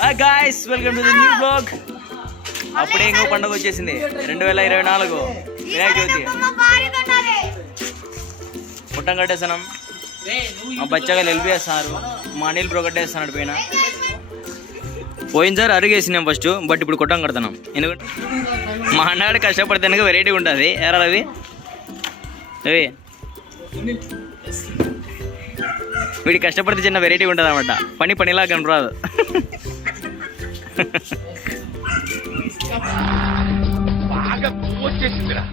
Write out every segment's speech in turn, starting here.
Hi guys, welcome to the new blog. అప్పుడే ఇంకో పండుగ వచ్చేసింది 2024 వినాయక చవితి. పుట్టం కట్టేస్తున్నాం. మా బచ్చగా నిలిపేస్తున్నారు. మా అనిల్ బ్రో కట్టేస్తున్నాడు పైన. పోయినసారి అరిగేసినాం ఫస్ట్, బట్ ఇప్పుడు కుట్టం కడుతున్నాం. ఎందుకంటే మా అన్నాడు కష్టపడితే వెరైటీ ఉంటుంది. ఎరా రవి రవి వీడి కష్టపడితే చిన్న వెరైటీ ఉంటుంది అనమాట. పనిలా కనరాదు.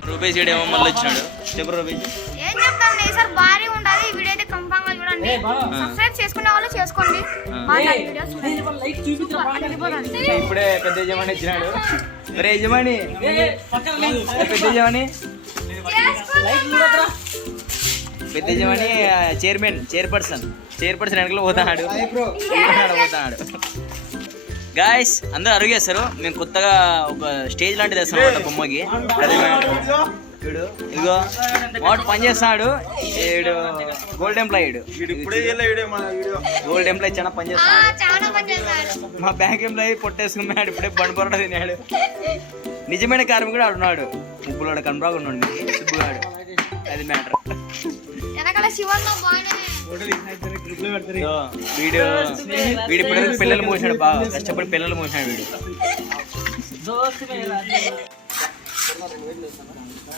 రూపేష్ ఏమో మళ్ళీ వచ్చినాడు. చెప్పు రూపేష్. ఏం చెప్తాను సార్, భారీ ఉంటది ఈ వీడియో అయితే. కంపంగా చూడండి, సబ్స్క్రైబ్ చేసుకునే వాళ్ళు చేసుకోండి. ఇప్పుడే పెద్ద యజమాని వచ్చినాడు. అరే యజమాని, పెద్ద యజమాని, పెద్ద యజమాని చైర్పర్సన్ వెనకలో పోతున్నాడు. గాయస్ అందరూ అరుగేస్తారు. మేము కొత్తగా ఒక స్టేజ్ లాంటిది వేస్తాం అన్నమాట బొమ్మకి. వీడు ఇదిగో వాడు పని చేస్తున్నాడు. వీడు గోల్డ్ ఎంప్లాయ్. గోల్డ్ ఎంప్లాయ్ చాలా పని చేస్తున్నాడు. మా బ్యాంక్ ఎంప్లాయీ పొట్టేసుకున్నాడు. ఇప్పుడే బండి పొరట తిన్నాడు. నిజమైన కార్మికుడు ఆడున్నాడు. ముప్పులోడు కనరాగా ఉన్నాడు. సిబ్బుగాడు. అది మ్యాటర్. వీడి పిల్లలు పిల్లలు మోసాడు. బాగా కష్టపడి పిల్లలు మోసాడు వీడు.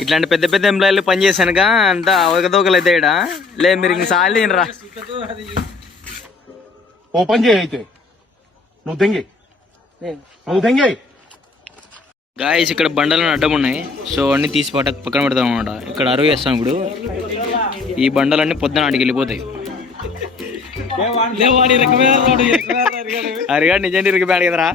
ఇట్లాంటి పెద్ద పెద్ద ఎంప్లాయీలు పని చేశానుగా అంతా అవకతవకలు అయితే ఇడా లే. మీరు ఇంక సాలి రా. ఓ పని చేయి అయితే నువ్వు దెంగే. గాయస్ ఇక్కడ బండలను అడ్డం ఉన్నాయి. సో అన్ని తీసి పక్కన పెడతాం అనమాట. ఇక్కడ అరువు వేస్తాం. ఇప్పుడు ఈ బండలన్నీ పొద్దున ఆడికి వెళ్ళిపోతాయి. అరిగాడు నిజంగా ఇరిగిపోయాడు కదరా.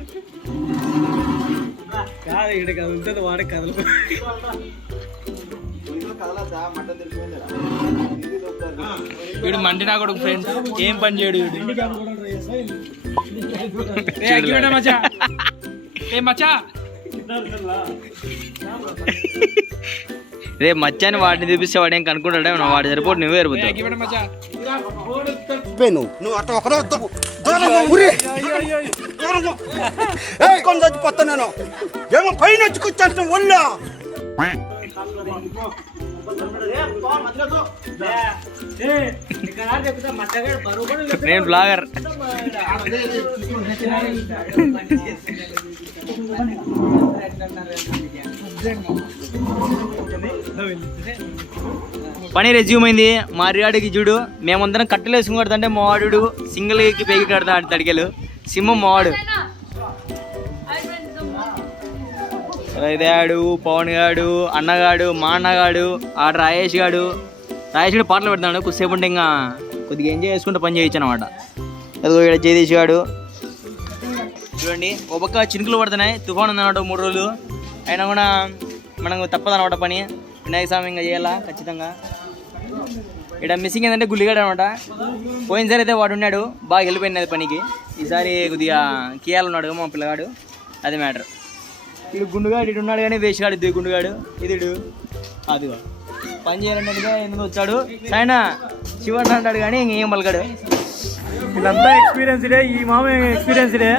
వీడు మంటి నా కొడుకు ఫ్రెండ్స్. ఏం పని చేయడు రే మచ్చాని వాడిని చూపిస్తే వాడు ఏం కనుక్కుంటాడే. వాడు సరిపోటు నువ్వే సరిపోతావు. చచ్చిపోతా నేను ఏమో పైన వచ్చి కూర్చొని ఒళ్ళో. నేను బ్లాగర్. పని రెజ్యూమ్ అయింది. మా రియాడికి చూడు, మేమందరం కట్టెలు వేసుకుని కడతాంటే మావాడు సింగిల్ ఎక్కి పేగి కడతాడు తడికెలు. సింహం మావాడు. రైదాడు, పవన్ గాడు, అన్నగాడు, మా అన్నగాడు, ఆడ రాయేష్ గాడు పాటలు పెడతాడు. కొద్దిసేపు ఉంటే ఇంకా కొద్దిగా ఎంజాయ్ చేసుకుంటే పని చేయొచ్చు అనమాట. అదిగో ఇక్కడ జయదేశ్ గాడు చూడండి. ఒక పక్క చినుకులు పడుతున్నాయి. తుఫాను ఉందన్నమాట 3 రోజులు. అయినా కూడా మనకు తప్పదనమాట పని. వినాయక స్వామి ఇంకా చేయాలా ఖచ్చితంగా. ఇక్కడ మిస్సింగ్ ఏంటంటే గుల్లిగాడు అనమాట. పోయినసారి అయితే వాడు ఉన్నాడు, బాగా వెళ్ళిపోయింది అది పనికి. ఈసారి కొద్దిగా కీయాలన్నాడు మా పిల్లగాడు. అది మ్యాటర్. ఇడు గుండుగాడు ఇటు ఉన్నాడు కానీ వేసిగాడు. ఇది గుండుగాడు, ఇది అదిగో పని చేయాలన్నట్టుగా ఎందుకు వచ్చాడు. ఆయన శివన్ అంటాడు కానీ ఇంకేం పలకాడు. వీళ్ళంతా ఎక్స్పీరియన్స్డే. ఈ మామ ఎక్స్పీరియన్స్డే.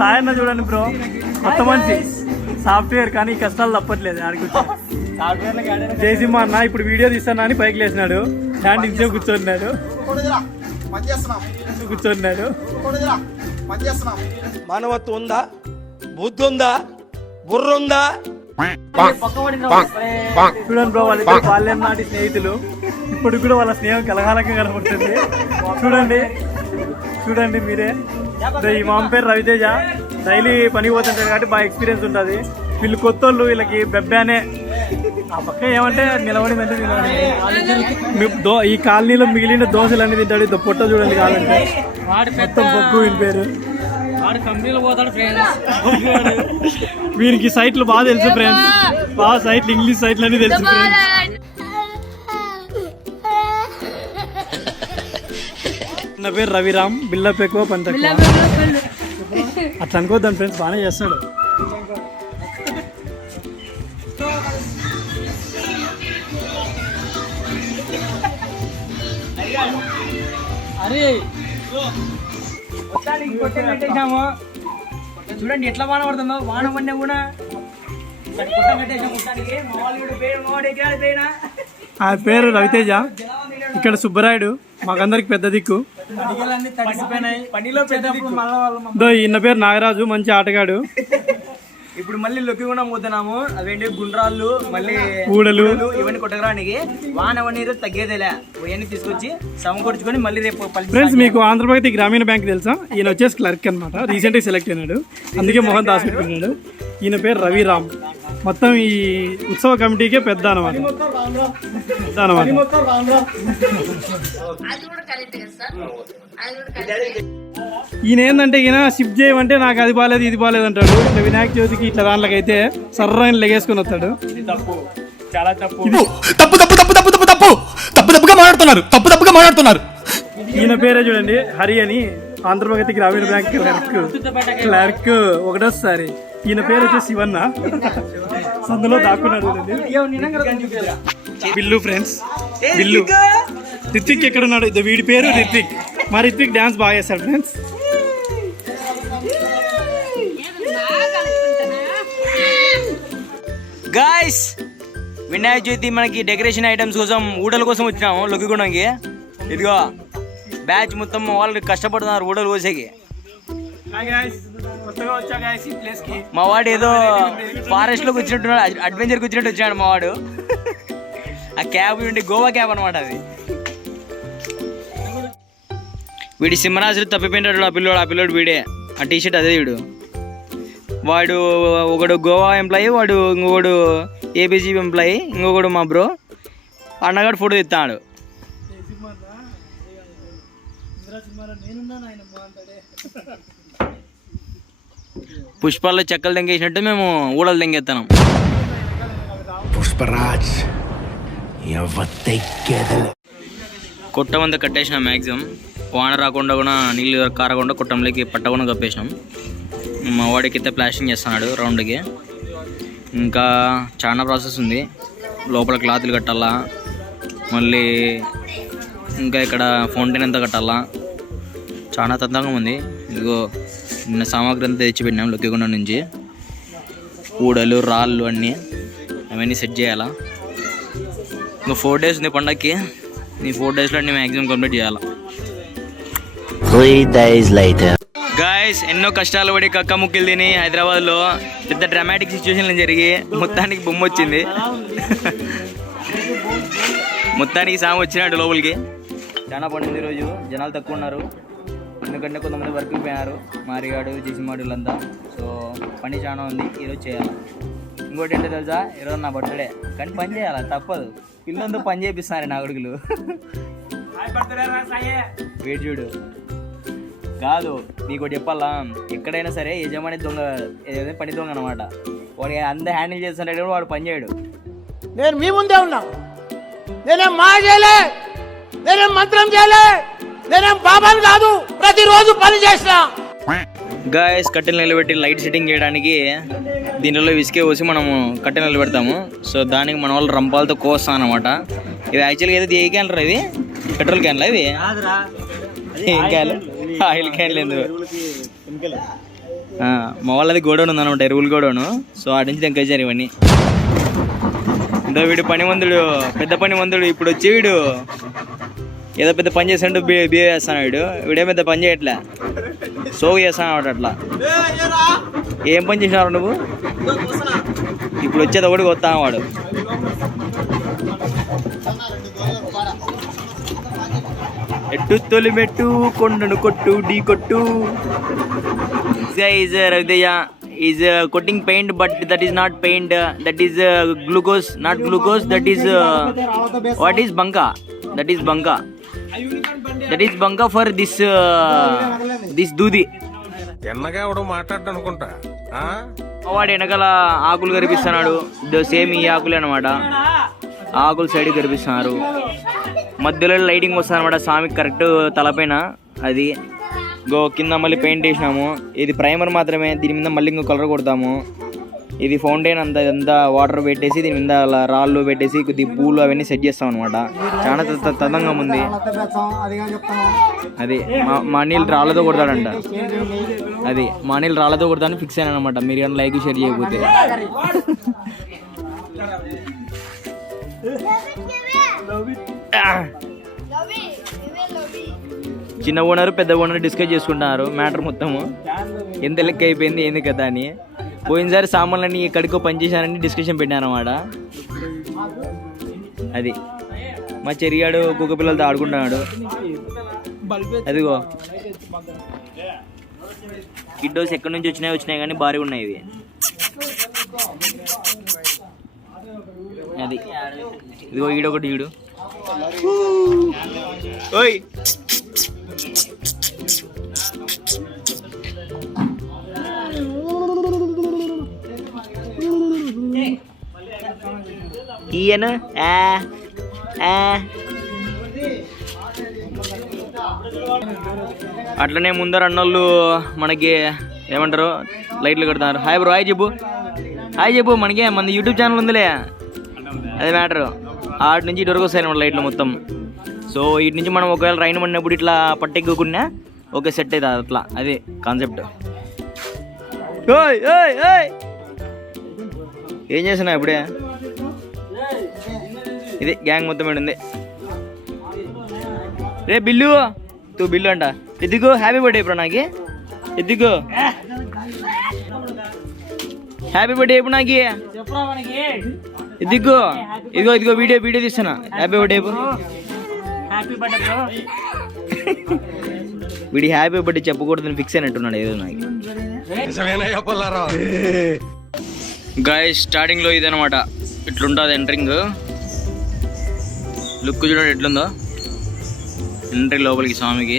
సాయన్న చూడండి బ్రో, కొత్త మనిషి సాఫ్ట్వేర్ కానీ కష్టాలు తప్పట్లేదు. ఆడికి జయసింహ అన్న ఇప్పుడు వీడియో తీస్తాను అని పైకి లేచినాడు. హ్యాండ్ ఇంచే కూర్చోన్నాడు. మానవత్వం ఉందా, బుద్ధి ఉందా, బుర్ర ఉందా? చూడండి బ్రో, వాళ్ళిద్దరు బాల్యం నాటి స్నేహితులు. ఇప్పుడు కూడా వాళ్ళ స్నేహం కలగాలంగా కనబడుతుంది. చూడండి మీరే. ఈ మామ పేరు రవితేజ. డైలీ పనికి పోతుంటారు కాబట్టి బాగా ఎక్స్పీరియన్స్ ఉంటుంది. వీళ్ళు కొత్త వాళ్ళు, వీళ్ళకి బెబ్బానే. ఆ పక్క ఏమంటే నిలబడిందంటే ఈ కాలనీలో మిగిలిన దోశలన్నీ తింటాడు. పొట్ట చూడండి కావాలంటే మొత్తం బొగ్గు వీని పేరు. కంపెనీలో పోతాడు ఫ్రెండ్స్. వీరికి సైట్లు బాగా తెలుసు ఫ్రెండ్స్. బాగా సైట్లు, ఇంగ్లీష్ సైట్లు అన్ని తెలుసు ఫ్రెండ్స్. నా పేరు రవిరామ్. బిల్డప్ ఎక్కువ, పని తక్కువ. అట్లా అనుకోద్దాం ఫ్రెండ్స్, బాగానే చేస్తాడు. మొత్తానికి కొట్టం కట్టేసాము. చూడండి ఎట్లా వాన పడుతుందో. వాన పడినా కూడా కొట్టం కట్టేసాము మొత్తానికి. మా వాళ్ళు కూడా పేరు మావాడు ఎక్కడ పేనా ఆ పేరు రవితేజ. ఇక్కడ సుబ్బరాయుడు మాకందరికి పెద్ద దిక్కు. పనిలో పెద్ద ఈయన పేరు నాగరాజు, మంచి ఆటగాడు. ఇప్పుడు మళ్ళీ లొక్కిగుండం పోతున్నాము. అవేంటి గుండ్రాళ్ళు మళ్ళీ ఊడలు ఇవన్నీ కొట్టడానికి. వాన నీరు తగ్గేదేలే. ఇవన్నీ తీసుకొచ్చి సమకూర్చుకొని మళ్ళీ రేపు ఫ్రెండ్స్ మీకు ఆంధ్రప్రదేశ్ గ్రామీణ బ్యాంక్ తెలుసా? ఈయన వచ్చేసి క్లర్క్ అనమాట. రీసెంట్గా సెలెక్ట్ అయినాడు, అందుకే మోహన్ దాస్ పెట్టుకున్నాడు. ఈయన పేరు రవిరామ్. మొత్తం ఈ ఉత్సవ కమిటీకే పెద్ద అనమాట. ఈయన ఏంటంటే ఈయన షిఫ్ట్ చేయమంటే నాకు అది బాగాలేదు ఇది బాగాలేదు అంటాడు. ఇట్లా వినాయక చవితికి ఇట్లా దాంట్లోకి అయితే సర్రాన్ని లెగేసుకుని వస్తాడు. చాలా తప్పు. తప్పుగా మాట్లాడుతున్నారు. ఈయన పేరే చూడండి, హరి అని, ఆంధ్రప్రగతి గ్రామీణ బ్యాంక్ క్లర్క్ ఒకటోసారి. ఈయన పేరు వచ్చేసి శివన్న. సందులో దాక్కున్నాడు. Bill friends, bill. రిత్విక్ ఎక్కడ ఉన్నాడు? వీడి పేరు రిత్విక్. మా రిత్విక్ డాన్స్ బాగా చేస్తాడు ఫ్రెండ్స్. గాయ్స్, వినాయక చవితి మనకి డెకరేషన్ ఐటమ్స్ కోసం ఊడల కోసం వచ్చినాము లొక్కిగుండంకి. ఇదిగో బ్యాచ్ మొత్తం వాళ్ళు కష్టపడుతున్నారు ఊడలు కోసేకి. మా వాడు ఏదో ఫారెస్ట్ లోకి వచ్చినట్టున్నాడు, అడ్వెంచర్కి వచ్చినట్టు వచ్చినాడు మా వాడు. ఆ క్యాబ్ ఉండి గోవా క్యాబ్ అనమాట అది. వీడి సింహరాజులు తప్పిపోయినాడు. ఆ పిల్లోడు వీడే. ఆ టీషర్ట్ అదే వీడు. వాడు ఒకడు గోవా ఎంప్లాయీ, వాడు ఇంకొకడు ఏబీజీ ఎంప్లాయీ, ఇంకొకడు మా బ్రో. అన్నగాడు ఫోటో తీస్తాడు. పుష్పాల్లో చెక్కలు దెంగేసినట్టు మేము ఊడలు దెంగేస్తున్నాం. పుష్పరాజ్ కొట్టమంతా కట్టేసినాం. మ్యాక్సిమం వాన రాకుండా కూడా నీళ్ళు కారకుండా కొట్టంలోకి పట్టకుండా కప్పేసినాం. మా వాడికి అయితే ప్లాస్టింగ్ చేస్తున్నాడు రౌండ్కి. ఇంకా చాలా ప్రాసెస్ ఉంది. లోపల క్లాతులు కట్టాలా, మళ్ళీ ఇంకా ఇక్కడ ఫౌంటైన్ అంతా కట్టాలా. చాలా తంతంగా ఉంది. ఇదిగో నిన్న సామాగ్రి అంతా తెచ్చిపెట్టినాం లొక్కిగుండం నుంచి. ఊడలు రాళ్ళు అవన్నీ సెట్ చేయాలా. ఇంకా 4 days ఉంది పండగకి. ఈ 4 daysలో అన్ని మ్యాక్సిమం కంప్లీట్ చేయాలా. 3 days later. గాయస్, ఎన్నో కష్టాలు పడి కక్క ముక్కిలు తిని హైదరాబాద్లో పెద్ద డ్రామాటిక్ సిచ్యువేషన్లు జరిగి మొత్తానికి బొమ్మ వచ్చింది. మొత్తానికి సామ వచ్చినాడు లోపలికి. చాలా పండింది ఈరోజు. జనాలు తక్కువ ఉన్నారు, ఎందుకంటే కొంతమంది వర్క్కి పోయినారు. మారిగాడు జీసిమాడు వీళ్ళంతా. సో పని చాలా ఉంది, ఈరోజు చేయాలి. ఇంకోటి ఏంటో తెలుసా, ఈరోజు నా బర్త్డే, కానీ పని చేయాలి తప్పదు. పిల్లలంతా పని చేపిస్తున్నారు నా కొడుకులు. వేడి చూడు. కాదు, నీకోటి చెప్పాలా, ఎక్కడైనా సరే యజమాని దొంగ, ఏదైనా పని దొంగ అనమాట. వాడు అంత హ్యాండిల్ చేస్తున్నాడు, వాడు పని చేయడు. నేను మీ ముందే ఉన్నా. నేనేం మాయ చేయలే, నేనేం మంత్రం చేయలే, నేనేం బాబాలు కాదు. ప్రతిరోజు పని చేస్తా. గాయస్, కట్టెలు నిలబెట్టి లైట్ సెట్టింగ్ చేయడానికి దీనిలో విసికే పోసి మనము కట్టెలు నిలబెడతాము. సో దానికి మన వాళ్ళు రంపాలతో కోస్తాం అనమాట. ఇవి యాక్చువల్గా ఏదో ఏ క్యాన్లు ఇవి పెట్రోల్ క్యాన్లు, ఇవి ఏం క్యాన్లు, ఆయిల్ క్యాన్లు. ఎందుకు మా వాళ్ళది గోడౌన్ ఉందన్నమాట, ఎరువులు గోడౌను. సో ఆడి నుంచి తెంకేసారు ఇవన్నీ. ఇందో వీడు పనిమంతుడు, పెద్ద పనిమంతుడు. ఇప్పుడు వచ్చి వీడు ఏదో పెద్ద పని చేస్తాడు, బిహేవ్ చేస్తాను. వీడే పెద్ద పని చేయట్లే, సోగు చేస్తాను అట్లా. ఏం పని చేసినావు నువ్వు? ఇప్పుడు వచ్చేది ఒకటి కొత్తాను వాడు. ఎట్టు తొలిమెట్టు కొండను కొట్టు ఢీ కొట్టు. ఈజ్ రవితేజ ఈజ్ కొట్టింగ్ paint, but that is not paint, that is glucose, not glucose, that is what is బంకా, దట్ ఈస్ బంకా, దట్ ఈస్ బంకా ఫర్ దిస్ దూది. ఎన్నగా ఎవడో మాట్లాడ్డా అనుకుంటా. వాడు వెనకాల ఆకులు కనిపిస్తున్నాడు. సేమ్ ఈ ఆకులే అనమాట. ఆకులు సైడ్ కనిపిస్తున్నారు. మధ్యలో లైటింగ్ వస్తుంది అనమాట స్వామికి కరెక్ట్ తలపైన. అది కింద మళ్ళీ పెయింట్ వేసినాము. ఇది ప్రైమర్ మాత్రమే, దీని మీద మళ్ళీ ఇంకో కలర్ కొడతాము. ఇది ఫౌంటైన్ ఇదంతా వాటర్ పెట్టేసి దీని మీద అలా రాళ్ళు పెట్టేసి కొద్ది పూలు అవన్నీ సెట్ చేస్తాం అనమాట. చాలా తదంగా ఉంది. అది మా నీళ్ళు రాళ్ళతో కొడతాడంట. అది మా నీళ్ళు రాళ్ళతో కొడతాను ఫిక్స్ అయ్యాను అనమాట. మీరు కానీ లైక్ షేర్ చేయకపోతే. చిన్న ఓనర్ పెద్ద ఓనర్ డిస్కస్ చేసుకుంటున్నారు మ్యాటర్ మొత్తము, ఎంత లెక్క అయిపోయింది ఏంది కదా అని. పోయినసారి సామాన్లన్నీ ఎక్కడికో పనిచేశానని డిస్కషన్ పెట్టాను అన్నమాట. అది మా చెరిగాడు కుక్క పిల్లలతో ఆడుకుంటున్నాడు. అదిగో కిడ్డోస్ ఎక్కడి నుంచి వచ్చినాయి కానీ భారీగా ఉన్నాయి ఇవి. అది ఇదిగో ఈడొకటి ఈడు. ఓయ్ ఈయన అట్లనే ముందర అన్నోళ్ళు మనకి ఏమంటారు లైట్లు కడుతున్నారు. హాయ్ బ్రో, హాయ్ చెప్పు, హాయ్ చెప్పు. మనకి మన యూట్యూబ్ ఛానల్ ఉందిలే, అదే మ్యాటరు. ఆటి నుంచి ఇటు వరకు వస్తాయి అన్నమాట లైట్లు మొత్తం. సో ఇటు నుంచి మనం ఒకవేళ రైన్ పడినప్పుడు ఇట్లా పట్టెక్కుకున్నా ఓకే సెట్ అవుతుంది అట్లా. అదే కాన్సెప్ట్. ఓయ్ ఓయ్ ఓయ్ ఏం చేస్తున్నా ఇప్పుడే? ఇది గ్యాంగ్ మొత్తం ఉంది. రే బిల్లు తూ బిల్లు అంట. ఎద్దుకో హ్యాపీ బర్త్డే ఇప్పుడు నాకు. ఎద్దుకో హ్యాపీ బర్త్డే ఇప్పుడు నాకు. ఎద్దుకో ఇదిగో ఇదిగో వీడియో తీస్తున్నా. హ్యాపీ బర్త్డే వీడి హ్యాపీ బర్త్డే చెప్పకూడదని ఫిక్స్ అయినట్టున్నాడు ఏదో నాకు. గాయ్స్ స్టార్టింగ్లో ఇదనమాట, ఇట్లుంటుంది ఎంట్రింగ్. లుక్ చూడండి ఎట్లుందో ఎంట్రీ లోపలికి స్వామికి.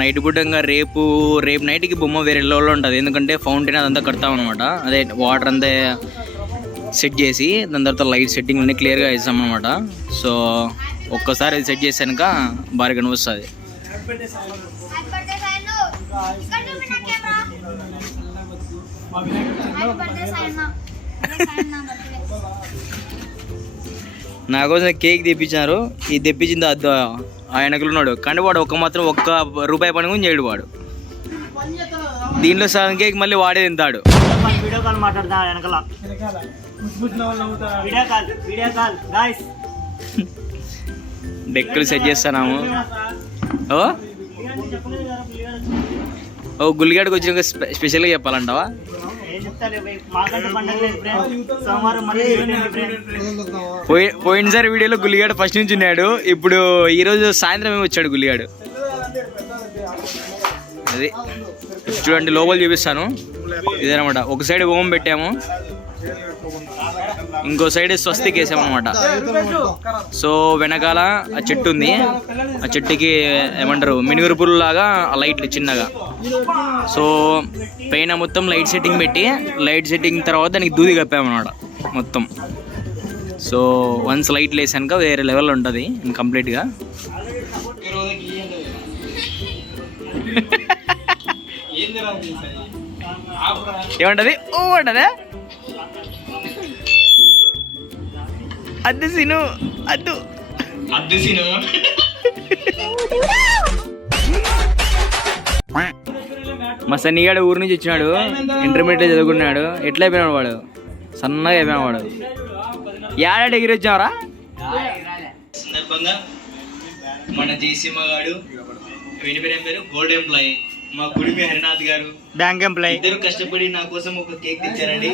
నైట్ బుడ్డంగా రేపు నైట్కి బొమ్మ వేరే లెవెల్లో ఉంటుంది. ఎందుకంటే ఫౌంటైన్ అదంతా కడతాం అనమాట. అదే వాటర్ అంతా సెట్ చేసి దాని తర్వాత లైట్ సెట్టింగ్ అన్నీ క్లియర్గా వేస్తాం అనమాట. సో ఒక్కసారి అది సెట్ చేసాక బాగా కనిపిస్తుంది. నా కోసం కేక్ తెప్పించారు. ఇది తెప్పించింది ఆయనకులు ఉన్నాడు కానీ వాడు ఒక్క రూపాయి పని కూడా చేయడు వాడు. దీంట్లో సగం కేక్ మళ్ళీ వాడే తింటాడు. వీడియో కాల్ మాట్లాడతా వెనకాల. Video call guys. డెక్కులు సెట్ చేస్తున్నాము. ఓ గుల్లిగాడికి వచ్చినాక స్పెషల్గా చెప్పాలంటావా? పోయినసారి వీడియోలో గుల్లిగాడు ఫస్ట్ నుంచి ఉన్నాడు. ఇప్పుడు ఈరోజు సాయంత్రం ఏమి వచ్చాడు గుల్లిగాడు. అది చూడండి లోపల చూపిస్తాను. ఇదేనమాట, ఒక సైడ్ ఓం పెట్టాము, ఇంకో సైడ్ స్వస్తికి వేసామన్నమాట. సో వెనకాల ఆ చెట్టు ఉంది, ఆ చెట్టుకి ఏమంటారు మినుగురు పుల్లు లాగా లైట్లు చిన్నగా. సో పైన మొత్తం లైట్ సెట్టింగ్ పెట్టి లైట్ సెట్టింగ్ తర్వాత దానికి దూది కప్పామన్నమాట మొత్తం. సో వన్స్ లైట్లు వేసాక వేరే లెవెల్ ఉంటుంది కంప్లీట్గా. ఏమంటది? ఓ అంటదా? అద్దు సీను అద్దు సీను. మా సన్నిగాడు ఊరు నుంచి వచ్చినాడు, ఇంటర్మీడియట్ చదువుకున్నాడు. ఎట్లా అయిపోయినాడు వాడు? సన్నగా అయిపోయినాడు వాడు. ఏడా డిగ్రీ వచ్చావరా? సందర్భంగా మన జయసింహ గారు పేరు గోల్డ్ ఎంప్లాయీ, మా గుడిమి హరినాథ్ గారు బ్యాంక్ ఎంప్లాయీ, ఇద్దరు కష్టపడి నా కోసం ఒక కేక్ తెచ్చారండి.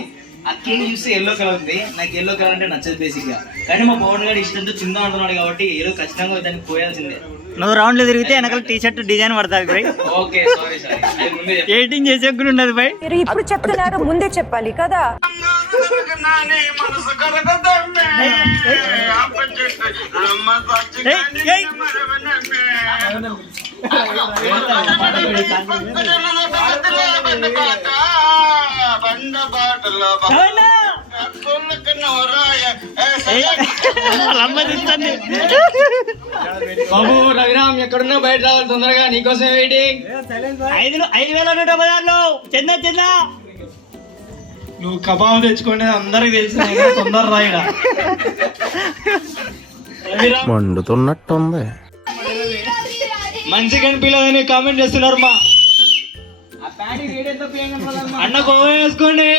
ఆ కేక్ చూస్తే ఎల్లో కలర్ ఉంది. నాకు ఎల్లో కలర్ అంటే నచ్చదు బేసిక్ గా, కానీ మా పవన్ గారు ఇష్టంతో చింద అంటున్నాడు కాబట్టి ఏదో ఖచ్చితంగా దానికి పోయాల్సిందే. నువ్వు రౌండ్ లో తిరిగితే వెనకాల టీ షర్ట్ డిజైన్ పడుతుంది బై. ఓకే సారీ ఎడిటింగ్ చేసే కూడా ఉండదు బై. ఇప్పుడు చెప్తున్నారు, ముందే చెప్పాలి కదా. బాబు రవిరామ్ ఎక్కడున్నా బయట రావాలి తొందరగా, నీకోసం వెయిటింగ్. 5,116 చెందా చెందా. నువ్వు కబాబ్ తెచ్చుకోండి అందరికి తెలిసిన తొందర రాయిడా. మండుతున్నట్టుంది. మంచి కనిపించలేదని కామెంట్ చేస్తున్నారు మా అన్న. కోవ వేసుకోండి.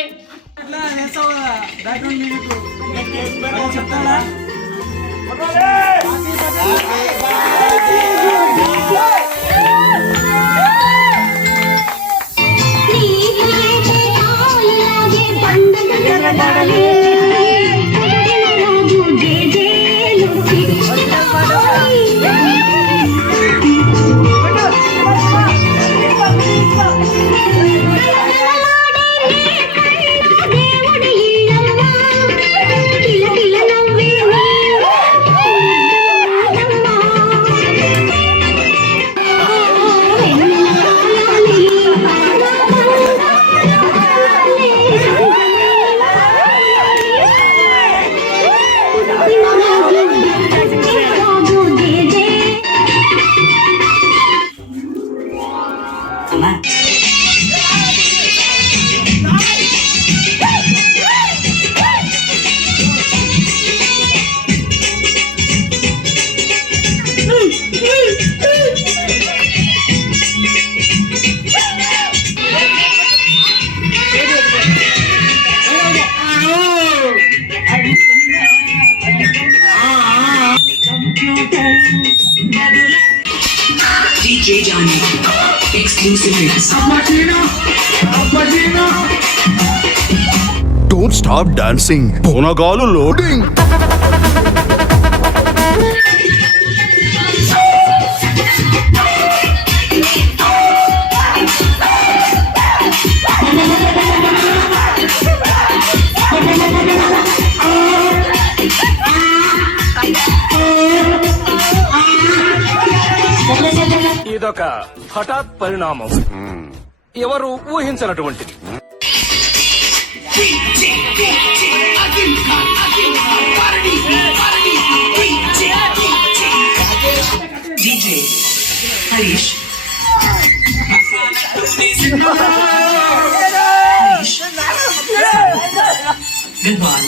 DJ Johnny, exclusive mix. Don't stop dancing. Bonagalu loading. ఇదొక హఠాత్ పరిణామం, ఎవరు ఊహించినటువంటిది. DJ Harish. Good one.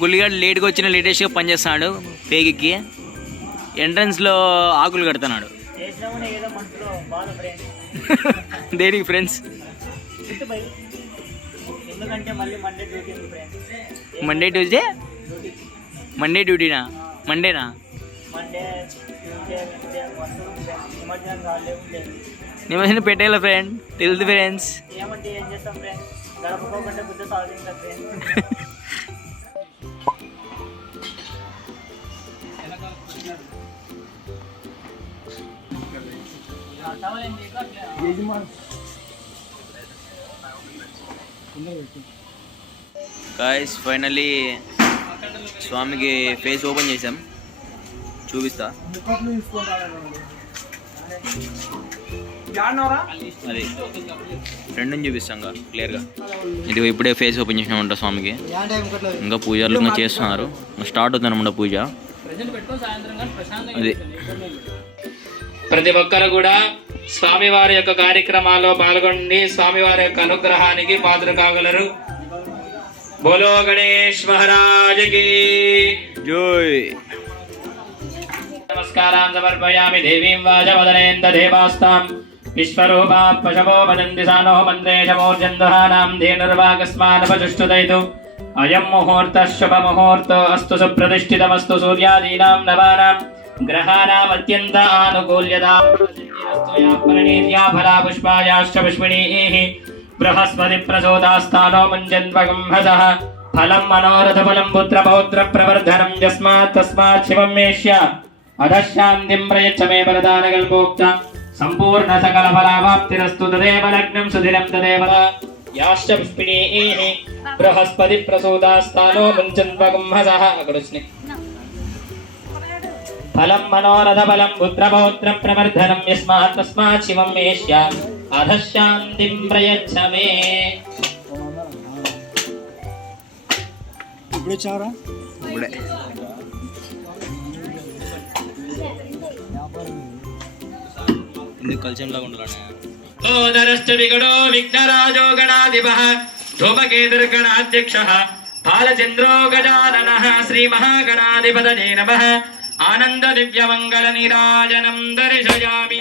గుల్లిగాడు లేట్గా వచ్చిన లేటెస్ట్గా పనిచేస్తున్నాడు. పేగికి ఎంట్రన్స్లో ఆకులు కడుతున్నాడు. దేనికి ఫ్రెండ్స్? మండే ట్యూస్డే మండే డ్యూటీనా? మండేనా? నిమజ్జనం పెట్టేయాలి ఫ్రెండ్, తెలుసు ఫ్రెండ్స్. గాయ్స్ ఫైనల్లీ స్వామికి ఫేస్ ఓపెన్ చేసాం, చూపిస్తా. అది ఫ్రెండ్ని చూపిస్తాం క్లియర్గా. ఇది ఇప్పుడే ఫేస్ ఓపెన్ చేసినామంట స్వామికి. ఇంకా పూజలు ఇంకా చేస్తున్నారు, స్టార్ట్ అవుతుంది అనమాట పూజ. అది ప్రతి ఒక్కరు కూడా స్వామివారి యొక్క కార్యక్రమాల్లో పాల్గొండి స్వామివారి యొక్క అనుగ్రహానికి పాత్ర కాగలరు. బోలో గణేష్ మహారాజ్ కి జై. నమస్కారాన్ సమర్పయామి. దేవీం వాచవదనేంద దేవాస్తాం విశ్వరూపా పశవో వదంతి సానో మంత్రేశమోర్జందుహానాం ధేనుర్వాగస్మానపచుష్టుదైతు అయం ముహూర్తః శుభ ముహూర్తో అస్తు సుప్రతిష్ఠితమస్తు సూర్యాదీనాం నవానాం గ్రహాణాం అత్యంత ఆనుకూల్యతాం ప్రణీర్యా ఫలా పుష్పాయాశ్చ పుష్పిణీః బృహస్పతి ప్రచోదాస్తానో ముంజన్వగంహసః ఫలం మనోరథ ఫలం పుత్ర పౌత్ర ప్రవర్ధనం యస్మాత్ తస్మాత్ శివం మేష్య అధశాంతిం ప్రయచ్చ మే వరదానకల్పోక్త సంపూర్ణ సకల ఫలావాప్తిరస్తు. తదేవ లగ్నం సుధిరం తదేవ యాశ్చ పుష్పిణీః బృహస్పతి ప్రసూదాస్తానో ముంచన్వగుంహసః. అక్కడ వచ్చినాయి. ఫలం మనోరథ ఫలం పుత్రపౌత్ర ప్రవర్ధనం యస్మాత్ తస్మాత్ శివం మేష్య అధశాంతిం ప్రయచ్చ మే. ఇప్పుడే ఎందుకు కలిసేలాగా ఉండాలనే. ఓదరశ్చ విగడో విఘ్నరాజో గణాధిపః ధూమకేతుర్గణాధ్యక్షః బాలచంద్రో గజాననః శ్రీమహాగణాధిపతయే నమః. ఆనంద దివ్యమంగళ నీరాజనం దర్శయామి.